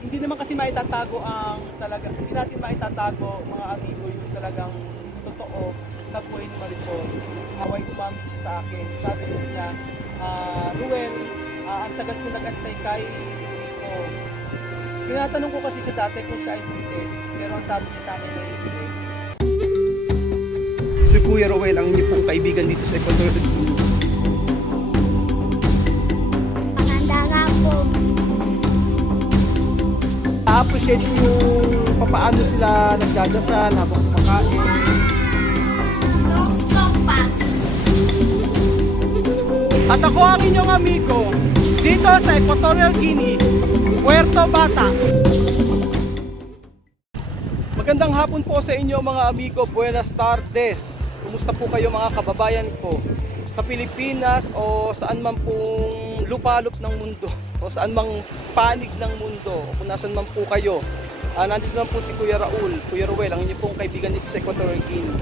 hindi naman kasi maitatago ang talaga, hindi natin maitatago mga amigo yung talagang totoo sa buhay ni Marisol. Haway umami siya sa akin. Sabi niya, Ruel, ang tagal ko nag-antay kay Rico. Tinatanong ko kasi siya dati kung siya ay buntis, pero ang sabi niya sa akin ay hindi. Si Kuya Ruel ang inyong pong kaibigan dito sa Ecuador. Maganda po. Na-appreciate ko yung papaano sila nagdadasal habang kumakain. At ako ang inyong amigo dito sa Equatorial Guinea, Puerto Bata. Magandang hapon po sa inyo mga amigo, buenas tardes. Kumusta po kayo mga kababayan ko sa Pilipinas o saan man pong lupalop ng mundo o saan mang panig ng mundo o kung nasan man po kayo. Nandito lang po si Kuya Ruel, ang inyong pong kaibigan dito sa Equatorial Guinea.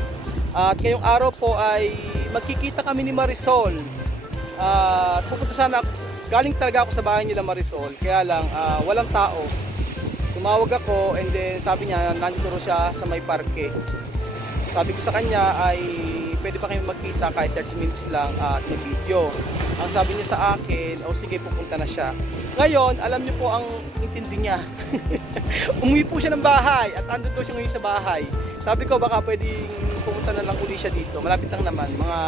At ngayong araw po ay magkikita kami ni Marisol. Pupunta sana, galing talaga ako sa bahay nila Marisol, kaya lang walang tao. Tumawag ako and then sabi niya nandito rin siya sa may parke. Sabi ko sa kanya ay pwede pa kayo magkita kahit 30 minutes lang at mag-video. Ang sabi niya sa akin, sige pupunta na siya. Ngayon, alam niyo po ang intindi niya. Umuwi po siya ng bahay at andun daw siya ngayon sa bahay. Sabi ko baka pwedeng pumunta na lang uli siya dito. Malapit lang naman, mga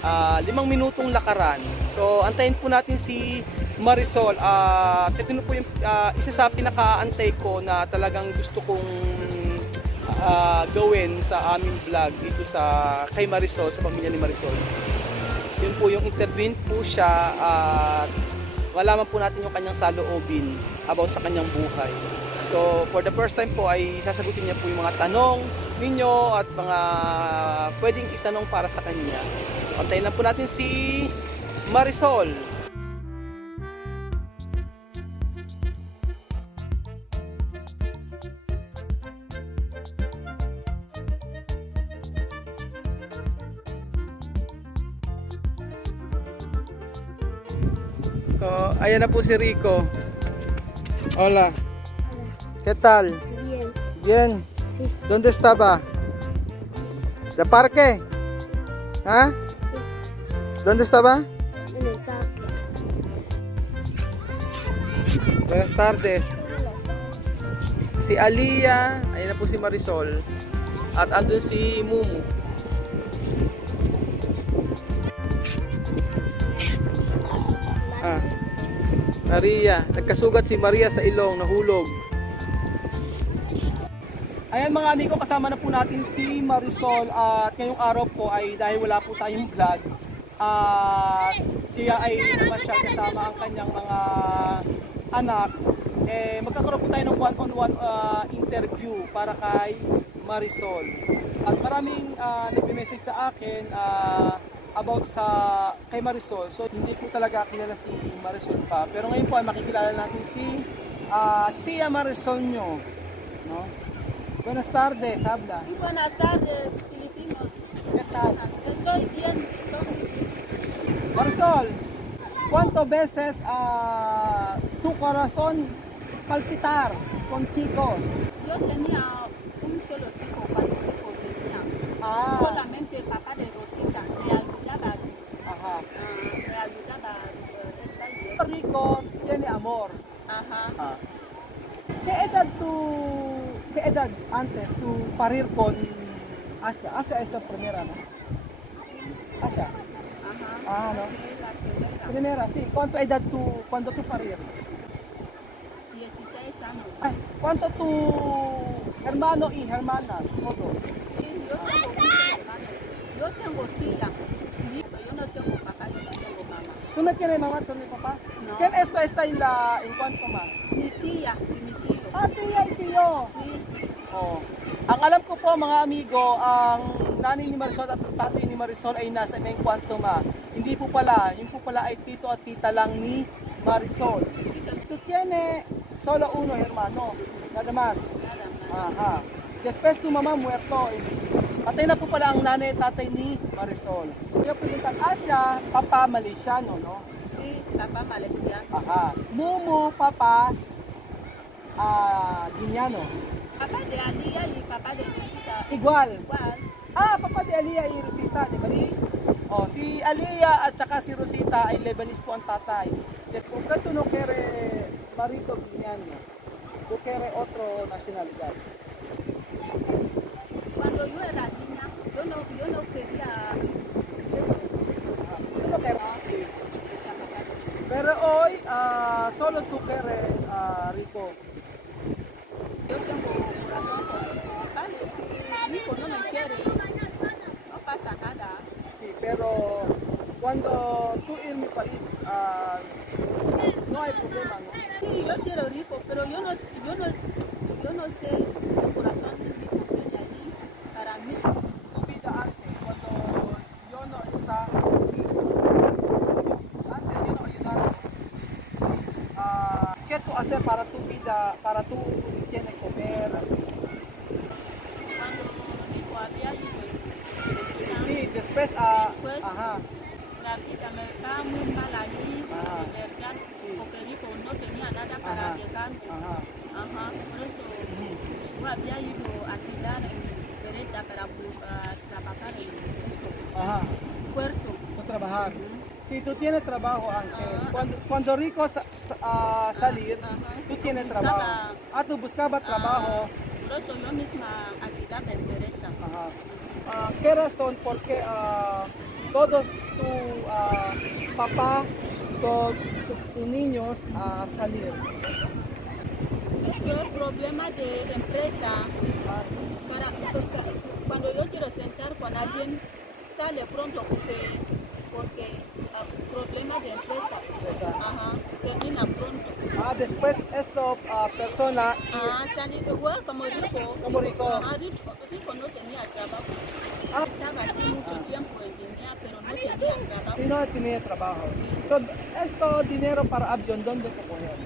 5 minutong lakaran. So antayin po natin si Marisol. Ito na po yung isa sa pinakaantay ko na talagang gusto kong gawin sa aming vlog dito sa kay Marisol, sa pamilya ni Marisol. Yun po yung intervene po siya at malaman po natin yung kanyang saloobin about sa kanyang buhay. So for the first time po ay sasagutin niya po yung mga tanong ninyo at mga pwedeng itanong para sa kanya. So antayin lang po natin si Marisol. So ayan na po si Rico. Hola. ¿Qué tal? Bien. Bien. Sí. ¿Dónde estaba? ¿De parque? ¿Ah? Sí. ¿Dónde estaba? En el parque. Buenas tardes. Si Alia, ayan na po si Marisol. At andun si Mumu. Maria, nagkasugat si Maria sa ilong, nahulog. Ayan mga amigo, kasama na po natin si Marisol at ngayong araw po ay dahil wala po tayong vlog at siya ay namasyal kasama ang kanyang mga anak, magkakaroon po tayo ng one-on-one interview para kay Marisol. At maraming nag-message sa akin about sa kay Marisol. So hindi ko talaga kilala si Marisol pa, pero ngayon po ay makikilala natin si Tia Marisol nyo, no? Buenas tardes, habla. Buenas tardes, Filipinos. ¿Qué tal? Estoy bien, estoy Marisol, ¿cuántas veces tu corazón palpitar con chicos? Yo tenía un solo chico cuando tenía. Solamente el papá de Rosita me ayudaba. Ajá. Me ayudaba a estar bien. Rico tiene amor. Ajá. ¿Qué edad antes tu parir con Asha? Asha es la primera, ¿no? Asha. Ajá. ¿No? Sí, la primera. Primera, sí. ¿Cuánto edad cuando tu parir? 16 años. Ay, ¿cuánto tu hermano y hermana? Todo. Sí, yo tengo muchos hermanos. Yo tengo tía, sus nietos. Yo no tengo papá, yo no tengo mamá. ¿Tú no tienes mamá, tú no tienes papá? No. ¿Quién esto está en cuánto más? Mi tía y mi tío. Tía y tío. Sí. Oh. Ang alam ko po mga amigo, ang nanay ni Marisol at tatay ni Marisol ay nasa Mencuantoma. Hindi po pala, yun po pala ay tito at tita lang ni Marisol. Tu tiene solo uno hermano, nada más. Nada más. Aha. Después tu mamá muerto. Patay na po pala ang nanay at tatay ni Marisol. Kaya po yung Asya, papa Malaysiano, no? Sí, papá Malaysia. Aha. Mumu, papa Guiñano. Papá de Alía y papá de Rosita. Igual. Igual. Papa de Aliyah y Rosita, Lebanese. Oh, si Aliyah at saka si Rosita ay Lebanese po ang tatay. Yes, kung kato no kere marito Guiñano, no kere otro nacionalidad. Cuando yo era niña, yo no quería. Yo no kere. Pero hoy, solo tú kere Rico. Yo tengo corazón con mi padre. Si mi hijo no me quiere, no pasa nada. Sí, pero cuando tú en mi país, no hay problema, ¿no? Sí, yo quiero rico, pero yo no sé el corazón de mi hijo tiene ahí para mí. Tu vida antes, cuando yo no estaba, antes yo no ayudaba. ¿Qué tú hacer para tu vida, para tú tienes comer, así? Cuando Rico había ido en Sí, después, Después, ajá, la vida me estaba muy mal allí, Ajá. de verdad, Sí. porque Rico no tenía nada para Ajá. llegar. ajá. Ajá, por eso yo había ido a alquilar en Beretta para trabajar en Ajá, el puerto. no trabajar. Si tú tienes trabajo antes, Ajá. cuando Rico salir, Ajá. tú tienes Buscaba- trabajo. Tú buscabas trabajo. Por eso yo misma alquilaba en Beretta. Ajá. ¿Qué razón? Porque todos tu papá, tus niños salir. Eso es problema de empresa. Cuando yo quiero sentar con alguien, sale pronto porque problema de empresa. Ajá, termina pronto. Después esta persona, Sale igual como Rico. Como Rico. Ajá, Rico no tenía trabajo. Estaba aquí mucho tiempo en Guinea, pero no tenía trabajo. si no tenía trabajo. Sí. Entonces, esto dinero para avión, ¿dónde te coger?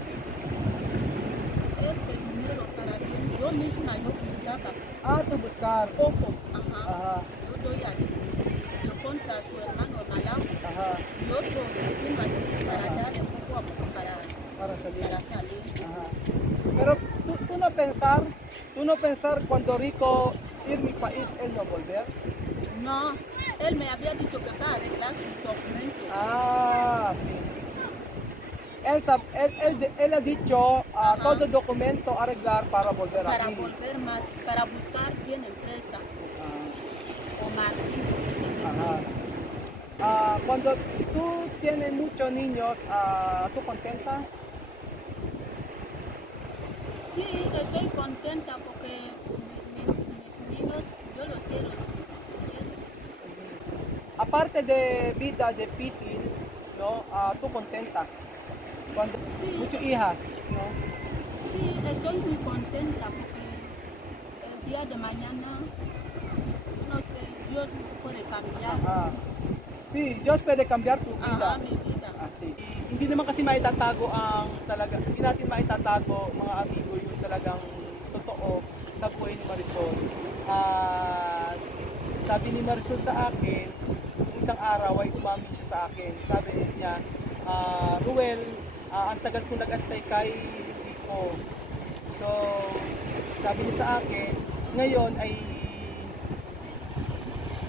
Este dinero para mí, yo misma yo buscaba Tú buscar. poco. Ajá. Ajá, Yo doy yo contra su hermano Nalau. ajá, Y otro vino aquí para darle poco a poco para salir. para salir. Ajá. Pero tú no pensar cuando Rico ir mi país, él no volver. No, él me había dicho que va a arreglar sus documentos. Sí. Él ha dicho Ajá. todo documento arreglar para volver Para aquí. volver más, para buscar bien empresa o Martín. Ajá. Cuando tú tienes muchos niños, ¿tú contenta? Sí, estoy contenta porque mis niños, yo los quiero. Aparte de vida difícil, ¿no? ¿Tú contenta? Cuando Sí. muchas hijas, ¿no? Sí, estoy muy contenta porque el día de mañana, no sé, Dios puede cambiar. Ajá. Sí, Diyos pwede cambiar tu vida. Ajá, mi vida. Hindi naman kasi maitatago ang talaga, hindi natin maitatago mga amigo yung talagang totoo sa buhay ni Marisol. Sabi ni Marisol sa akin, isang araw ay umamin siya sa akin. Sabi niya, Ruel, ang tagal kong nag-antay kay Rico. So, sabi niya sa akin, ngayon ay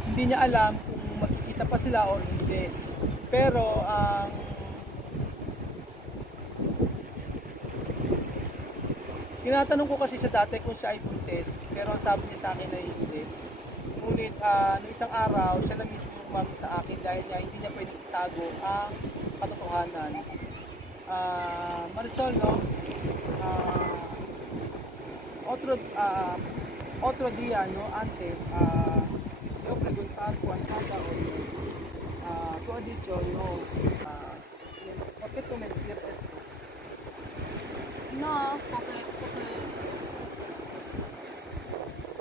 hindi niya alam kung magkikita pa sila o hindi. Pero ang tinatanong ko kasi siya dati kung siya ay buntis, pero ang sabi niya sa akin ay hindi. Ngunit noong isang araw, siya na mismo umami sa akin dahil niya hindi niya pwedeng itago ang katotohanan. Marisol, no? Otro día, no? Antes, yo preguntar kung cada hoy, tú has dicho, no, ¿por qué tú mentir esto? No, porque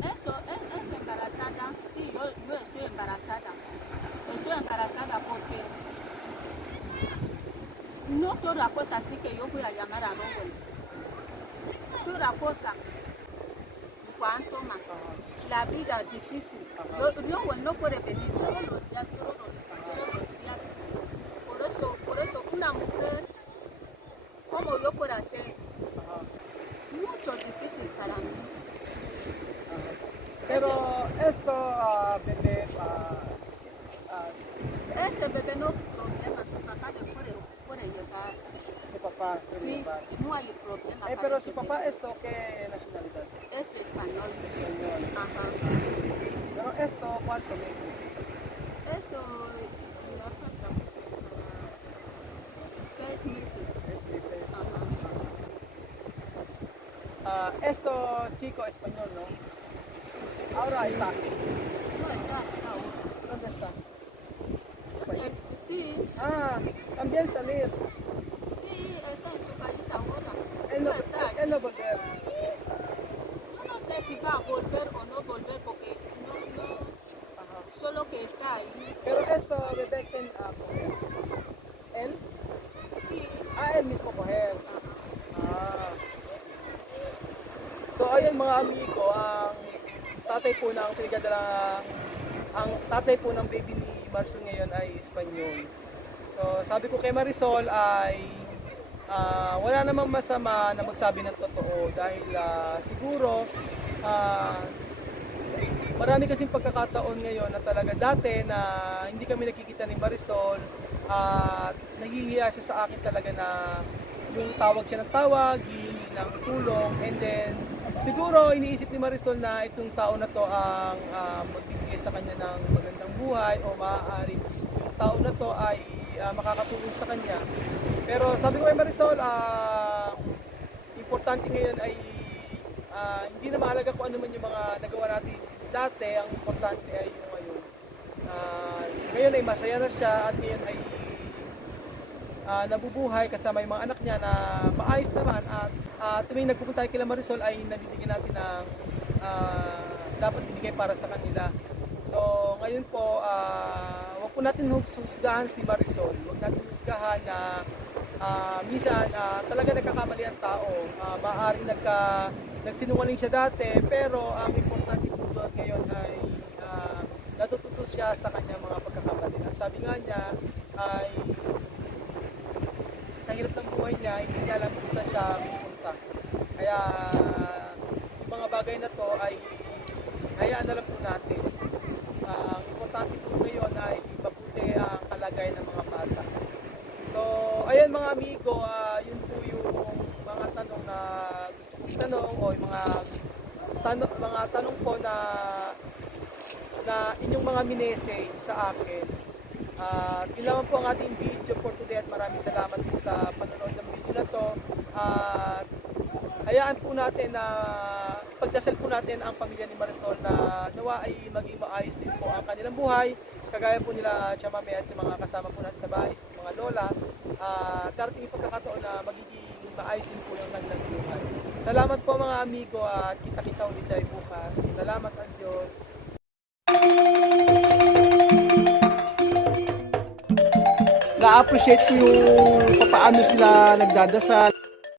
esto embarazada, sí, yo estoy embarazada. Estoy embarazada porque no toda cosa así que yo voy a llamar a Robert. Toda cosa, cuanto más. La vida es difícil. Robert no puede venir todos los días. Por eso una mujer, ¿cómo yo puedo hacer? bebé, Este bebé no problema, su papá le puede llevar. su papá. puede Sí, llevar. no hay problema. Pero para su el papá, bebé. ¿esto qué nacionalidad? Este español. Español. Ajá. Pero esto, ¿cuánto meses? Esto, no falta, 6 meses. 6 meses. Ajá. Esto, chico, español, ¿no? Ahora está. No está acá ahora. ¿Dónde está? País. Sí, También salir. sí, está en su país ahora. Él No está aquí. no volver. Yo no sé si va a volver o no volver porque no, Ajá. solo que está ahí. Pero esto, bebé, ¿quién coger? ¿Él? Sí, Él mismo coger. So ayun mga amigo, ang tatay po ng ang tatay po ng baby ni Marisol ngayon ay Espanyol. So sabi ko kay Marisol ay wala namang masama na magsabi ng totoo dahil siguro marami kasing pagkakataon ngayon na talaga dati na hindi kami nakikita ni Marisol at nahihiya siya sa akin talaga na yung tawag siya ng tawag, hihingi ng tulong, and then siguro iniisip ni Marisol na itong tao na to ang magbibigay sa kanya ng magandang buhay o maaaring yung tao na to ay makakatulong sa kanya. Pero sabi ko kay Marisol, importante ngayon ay hindi na mahalaga kung ano man yung mga nagawa natin dati, ang importante ay yung ngayon. Ngayon ay masaya na siya at ngayon ay nabubuhay kasama yung mga anak niya na maayos naman at tuwing nagpupunta tayo kila Marisol ay nabibigyan natin ng dapat binigay para sa kanila. So ngayon po, wag po natin husgahan si Marisol. Wag natin husgahan na minsan talaga nagkakamali ang tao. Maaaring nagsinungaling siya dati, pero ang importante po doon ngayon ay natututo siya sa kanyang mga pagkakamali. At sabi nga niya ay sa hirap ng buhay niya, hindi niya alam kung saan siya pupunta. Kaya yung mga bagay na to ay hayaan na lang po natin. Ang importante po ngayon ay mabuti ang kalagayan ng mga bata. So, ayan mga amigo, yun po yung mga tanong na gusto kong tanong o yung mga tanong po na inyong mga minessage sa akin. Yun naman po ang ating video for today at maraming salamat po sa panonood ng video na to. Hayaan po natin na pagdasal po natin ang pamilya ni Marisol na nawa ay maging maayos din po ang kanilang buhay. Kagaya po nila Chamame at mga kasama po natin sa bahay, mga lolas. Darating yung pagkakataon na magiging maayos din po yung kanilang buhay. Salamat po mga amigo at kita-kita ulit tayo bukas. Salamat ang Diyos. Na-appreciate ko yung paano sila nagdadasal.